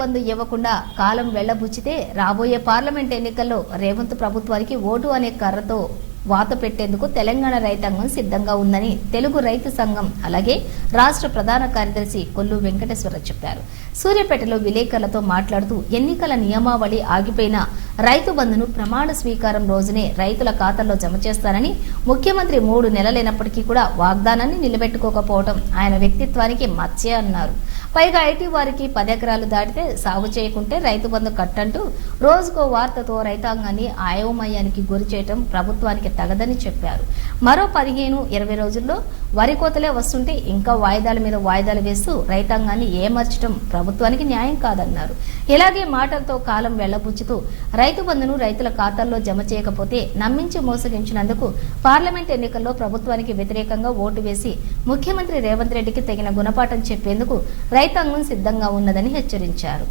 బంధు ఇవ్వకుండా కాలం వెళ్ళబుచ్చితే రాబోయే పార్లమెంట్ ఎన్నికల్లో రేవంత్ ప్రభుత్వానికి ఓటు అనే కర్రతో వాత పెట్టేందుకు తెలంగాణ రైతాంగం సిద్ధంగా ఉందని తెలుగు రైతు సంఘం అలాగే రాష్ట్ర ప్రధాన కార్యదర్శి కొల్లు వెంకటేశ్వర చెప్పారు. సూర్యాపేటలో విలేకరులతో మాట్లాడుతూ ఎన్నికల నియమావళి ఆగిపోయిన రైతు బంధును ప్రమాణ స్వీకారం రోజునే రైతుల ఖాతాల్లో జమ చేస్తానని ముఖ్యమంత్రి మూడు నెలలైనప్పటికీ కూడా వాగ్దానాన్ని నిలబెట్టుకోకపోవడం ఆయన వ్యక్తిత్వానికి మచ్చే అన్నారు. పైగా ఐటీ వారికి పది ఎకరాలు దాటితే సాగు చేయకుంటే రైతు బంధు కట్టంటూ రోజుకో వార్తతో రైతాంగాన్ని ఆయోమయానికి గురి చేయటం ప్రభుత్వానికి తగదని చెప్పారు. మరో పదిహేను ఇరవై రోజుల్లో వరి కోతలే వస్తుంటే ఇంకా వాయిదాల మీద వాయిదాలు వేస్తూ రైతాంగాన్ని ఏమర్చడం ప్రభుత్వానికి న్యాయం కాదన్నారు. ఇలాగే మాటలతో కాలం వెళ్ళబుచ్చుతూ రైతు బంధును రైతుల ఖాతాల్లో జమ చేయకపోతే నమ్మించి మోసగించినందుకు పార్లమెంట్ ఎన్నికల్లో ప్రభుత్వానికి వ్యతిరేకంగా ఓటు వేసి ముఖ్యమంత్రి రేవంత్ రెడ్డికి తగిన గుణపాఠం చెప్పేందుకు రైతాంగం సిద్ధంగా ఉన్నదని హెచ్చరించారు.